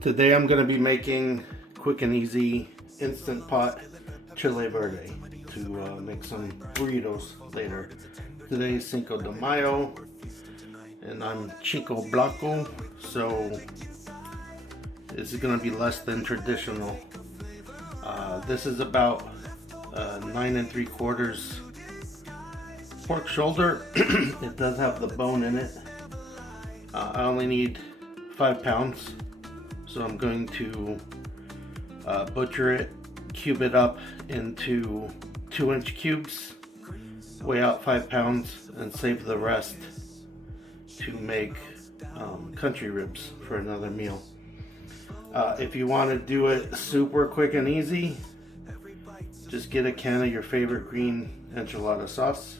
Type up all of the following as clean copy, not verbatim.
Today I'm going to be making quick and easy instant pot Chile Verde to make some burritos later. Today is Cinco de Mayo and I'm Chico Blanco, so this is going to be less than traditional. This is about 9 3/4 pork shoulder. It does have the bone in it. I only need 5 pounds. So I'm going to butcher it, cube it up into 2-inch cubes, weigh out 5 pounds, and save the rest to make country ribs for another meal. If you want to do it super quick and easy, just get a can of your favorite green enchilada sauce.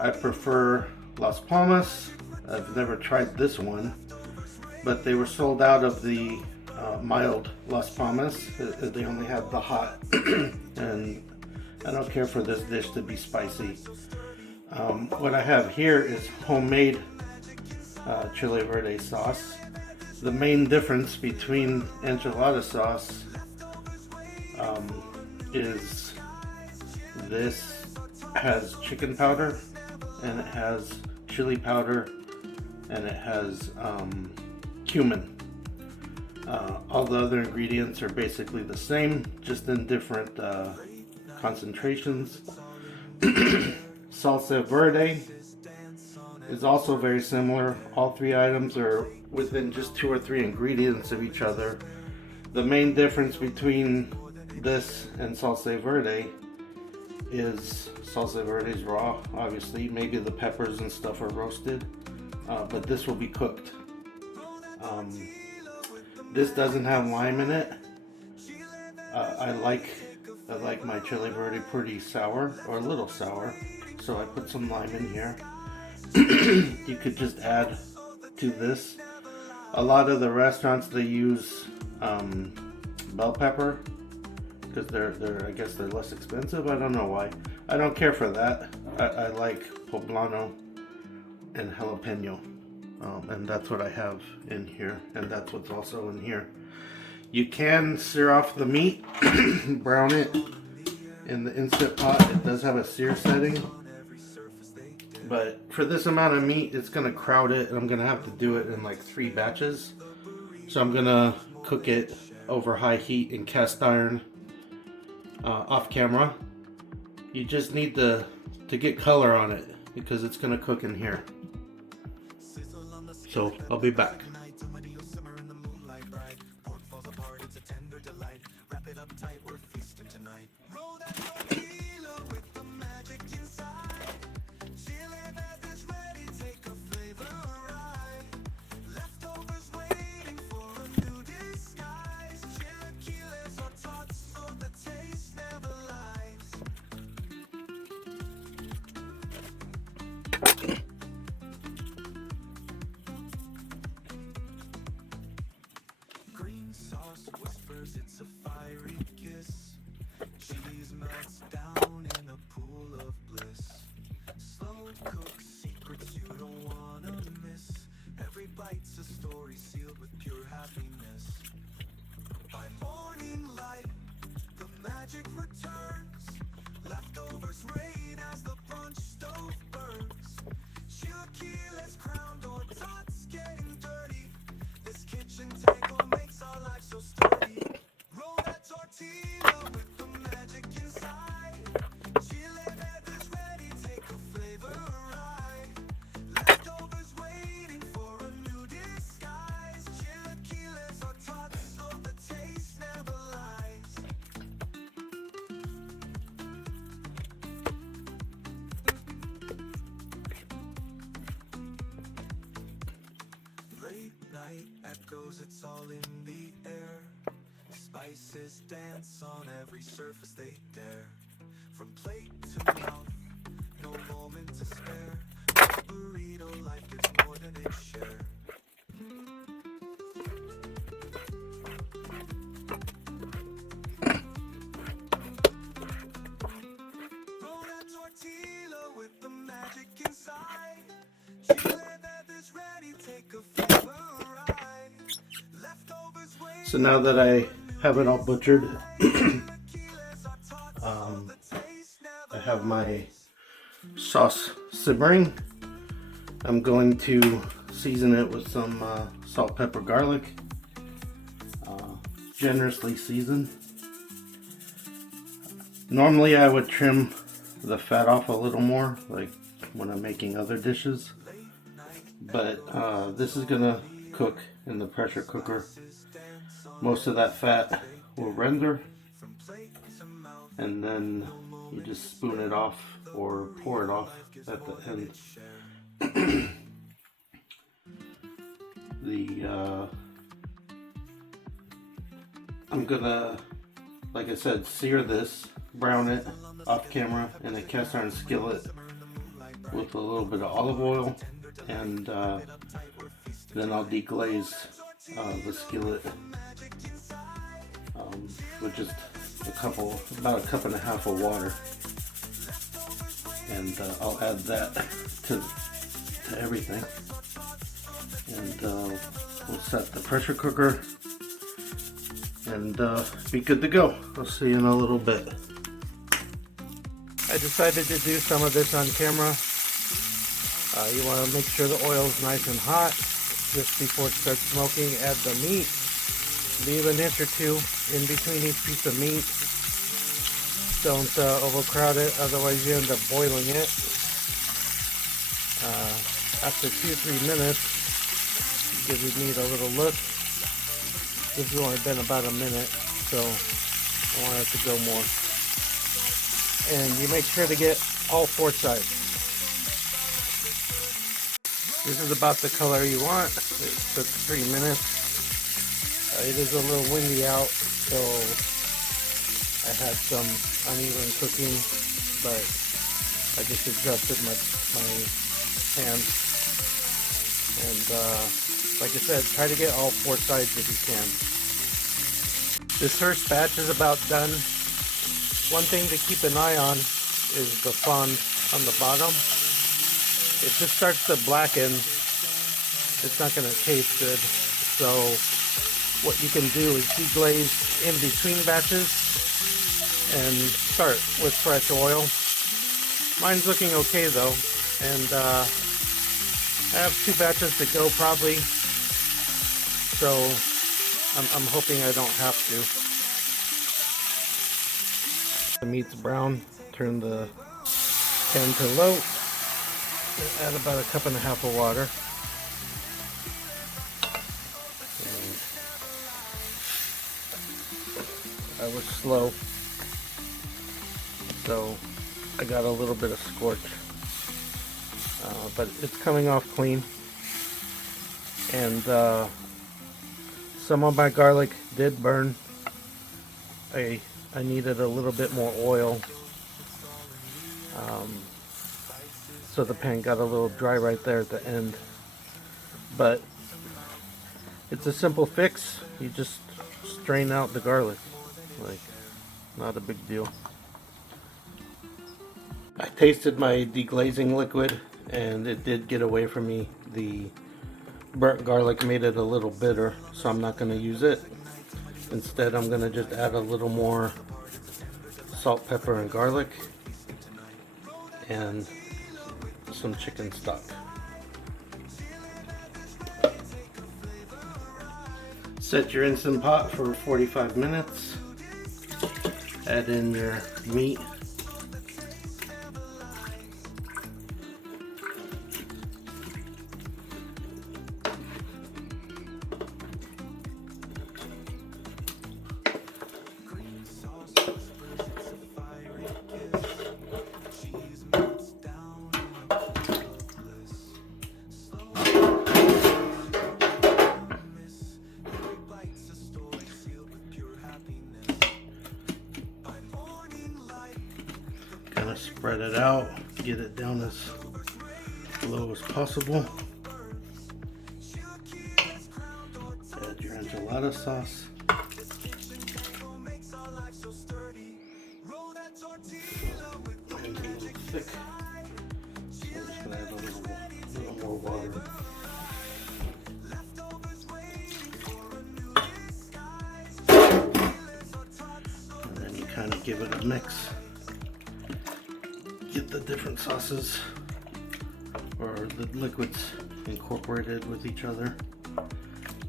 I prefer Las Palmas. I've never tried this one, but they were sold out of the mild Las Palmas. They only had the hot, and I don't care for this dish to be spicy. What I have here is homemade Chile Verde sauce. The main difference between enchilada sauce is this has chicken powder, and it has chili powder, and it has cumin. All the other ingredients are basically the same, just in different concentrations. Salsa Verde is also very similar. All 3 items are within just 2 or 3 ingredients of each other. The main difference between this and Salsa Verde is Salsa Verde is raw, obviously. Maybe the peppers and stuff are roasted, but this will be cooked. This doesn't have lime in it. I like my Chile Verde pretty sour, or a little sour, so I put some lime in here. You could just add to this. A lot of the restaurants, they use bell pepper because I guess they're less expensive. I don't know why. I don't care for that. I like poblano and jalapeno. And that's what I have in here, and that's what's also in here. You can sear off the meat, brown it in the Instant Pot. It does have a sear setting, but for this amount of meat, it's gonna crowd it, and I'm gonna have to do it in like 3 batches. So I'm gonna cook it over high heat in cast iron, off camera. You just need to get color on it because it's gonna cook in here. So I'll be back. It's a fiery kiss. Cheese melts down in a pool of bliss. Slow cook secrets you don't wanna miss. Every bite's a story sealed with pure happiness. By morning light, the magic returns. Leftovers rain as the brunch stove burns. Chilaquiles crowned or tots getting dirty. This kitchen table makes our life so sturdy. Roll that tortilla with the magic inside. Chile Verde's ready, take a flavor ride. Leftovers waiting for a new disguise. Chilaquiles or tots, so the taste never lies. Late night echoes, it's all in the air. Spices dance on every surface they dare. From plate to mouth, no moment to spare. A burrito life gives more than its share. Roll that tortilla with the magic inside. Chile Verde's ready, take a flavor ride. Leftovers So now that I have it all butchered, I have my sauce simmering. I'm going to season it with some salt, pepper, garlic, generously seasoned. Normally I would trim the fat off a little more, like when I'm making other dishes, but this is gonna cook in the pressure cooker. Most of that fat will render, and then you just spoon it off or pour it off at the end. I'm gonna, like I said, sear this, brown it off camera in a cast iron skillet with a little bit of olive oil, and then I'll deglaze the skillet with just about a cup and a half of water, and I'll add that to everything, and we'll set the pressure cooker and be good to go. I'll see you in a little bit. I decided to do some of this on camera. You want to make sure the oil is nice and hot just before it starts smoking. Add the meat. Leave an inch or two in between each piece of meat. Don't overcrowd it, otherwise you end up boiling it. After 2-3 minutes, give your meat a little look. This has only been about a minute, so I want it to go more. And you make sure to get all 4 sides. This is about the color you want. It took 3 minutes. It is a little windy out, so I had some uneven cooking, but I just adjusted my pan. And like I said, try to get all 4 sides if you can. This first batch is about done. One thing to keep an eye on is the fond on the bottom. If this starts to blacken, it's not going to taste good. So what you can do is deglaze in between batches and start with fresh oil. Mine's looking okay though, and I have 2 batches to go probably, so I'm hoping I don't have to. The meat's brown, turn the pan to low, and add about a cup and a half of water. I was slow, so I got a little bit of scorch, but it's coming off clean. And some of my garlic did burn. I needed a little bit more oil, so the pan got a little dry right there at the end. But it's a simple fix. You just strain out the garlic. Like, not a big deal. I tasted my deglazing liquid and it did get away from me. The burnt garlic made it a little bitter, so I'm not going to use it. Instead, I'm going to just add a little more salt, pepper, and garlic, and some chicken stock. Set your Instant Pot for 45 minutes. Add in your meat. Kind of spread it out, get it down as low as possible. Add your enchilada sauce. And a little thick, so I'm just going to add a little more water. give it a mix. Get the different sauces or the liquids incorporated with each other.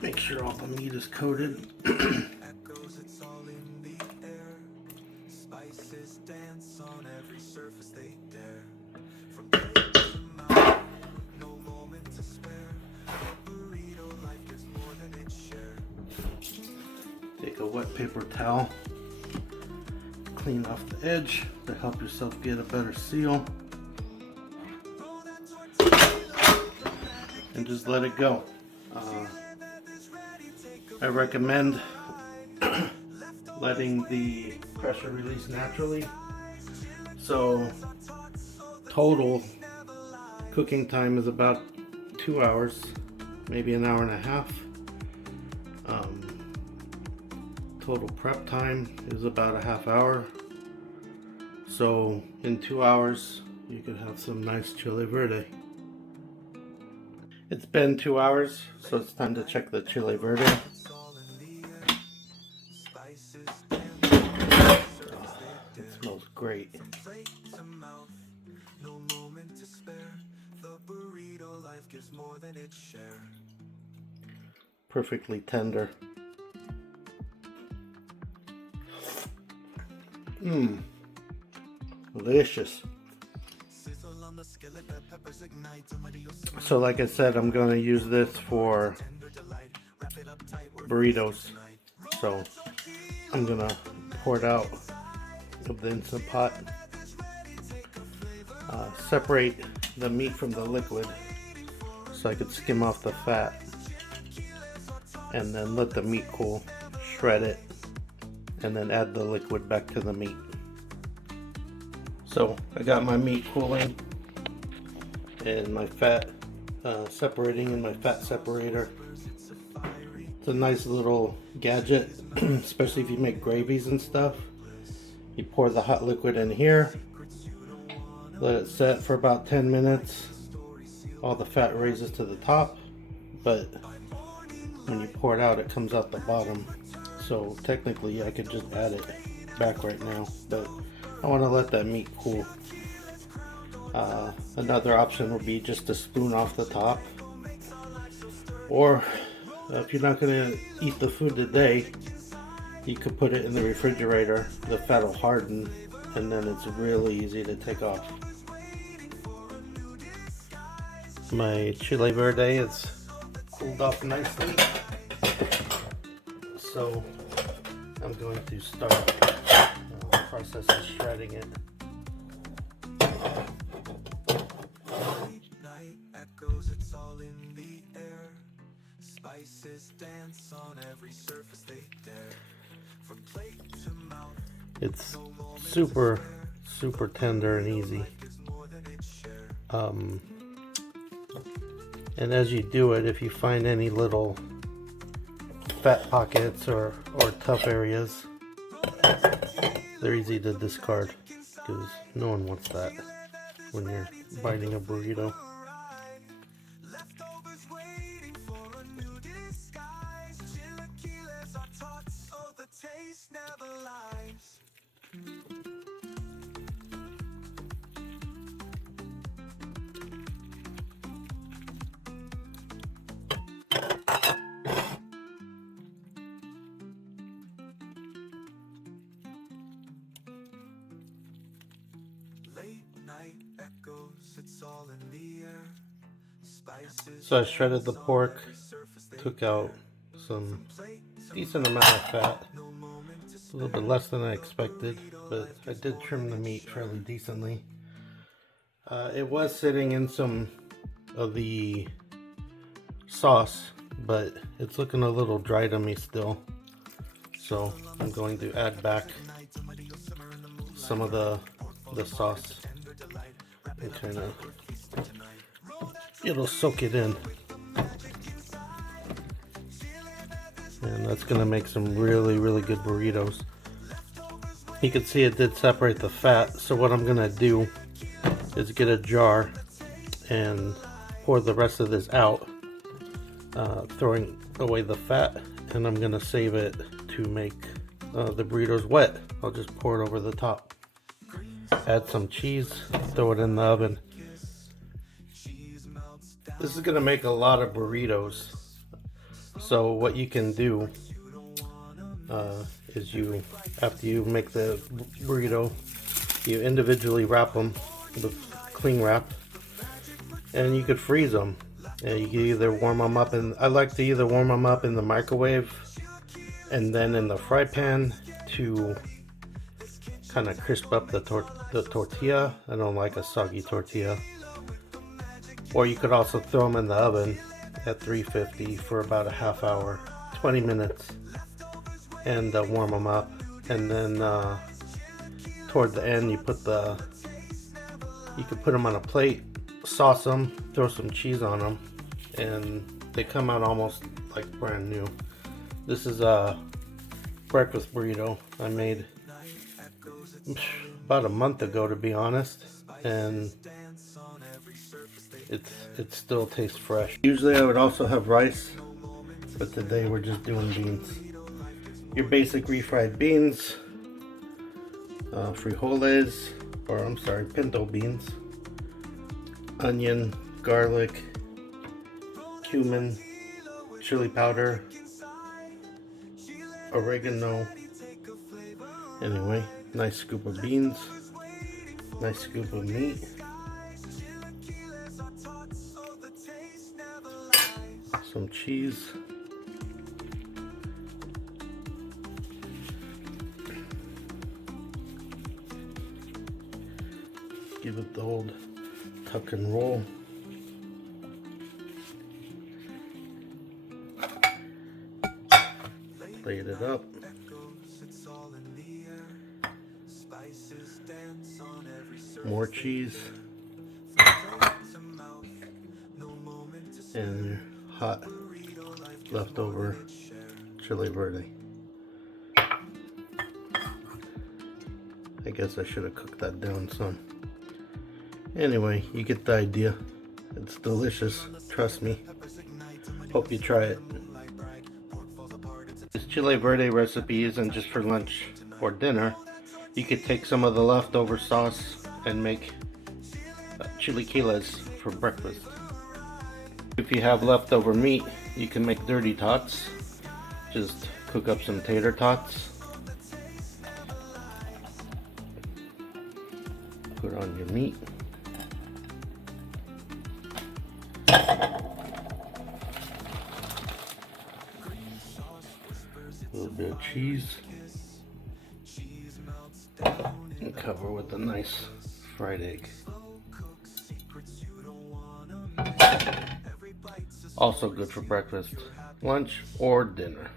Make sure all the meat is coated. Take a wet paper towel, clean off the edge to help yourself get a better seal, and just let it go. I recommend letting the pressure release naturally. So total cooking time is about 2 hours, maybe an hour and a half. Total prep time is about a half hour. So in 2 hours you could have some nice chile verde. It's been 2 hours, so it's time to check the chile verde. It smells great. Perfectly tender. Delicious. So like I said, I'm going to use this for burritos. So I'm going to pour it out of the Instant Pot. Separate the meat from the liquid so I could skim off the fat. And then let the meat cool, shred it, and then add the liquid back to the meat. So I got my meat cooling and my fat separating in my fat separator. It's a nice little gadget, especially if you make gravies and stuff. You pour the hot liquid in here, let it set for about 10 minutes. All the fat raises to the top, but when you pour it out, it comes out the bottom. So technically I could just add it back right now, but I want to let that meat cool. Another option would be just to spoon off the top, or if you're not going to eat the food today, you could put it in the refrigerator. The fat will harden and then it's really easy to take off. My chile verde is cooled off nicely, so I'm going to start the process of shredding it. It's super tender and easy. And as you do it, if you find any little fat pockets or tough areas, they're easy to discard because no one wants that when you're biting a burrito. So I shredded the pork, took out some decent amount of fat, a little bit less than I expected, but I did trim the meat fairly decently. It was sitting in some of the sauce, but it's looking a little dry to me still. So I'm going to add back some of the sauce and kind of, it'll soak it in. And that's going to make some really good burritos. You can see it did separate the fat, so what I'm going to do is get a jar and pour the rest of this out, throwing away the fat, and I'm going to save it to make the burrito's wet, I'll just pour it over the top. Add some cheese, throw it in the oven. This is gonna make a lot of burritos. So what you can do is after you make the burrito, you individually wrap them with cling wrap, and you could freeze them. And you can either warm them up, and I like to either warm them up in the microwave and then in the fry pan to kind of crisp up the tortilla. I don't like a soggy tortilla. Or you could also throw them in the oven at 350 for about a half hour, 20 minutes, and warm them up. And then toward the end, you could put them on a plate, sauce them, throw some cheese on them, and they come out almost like brand new. This is a breakfast burrito I made about a month ago, to be honest, and it still tastes fresh. Usually I would also have rice, but today we're just doing beans. Your basic refried beans, frijoles, or I'm sorry, pinto beans, onion, garlic, cumin, chili powder, oregano. Anyway, nice scoop of beans, nice scoop of meat, some cheese, give it the old tuck and roll. Plate it up. More cheese. And your hot leftover chili verde. I guess I should have cooked that down some. Anyway, you get the idea. It's delicious, trust me. Hope you try it. This chili verde recipe isn't just for lunch or dinner. You could take some of the leftover sauce and make chilaquiles for breakfast. If you have leftover meat, you can make dirty tots. Just cook up some tater tots. Put on your meat. A little bit of cheese. And cover with a nice fried egg. Also good for breakfast, lunch, or dinner.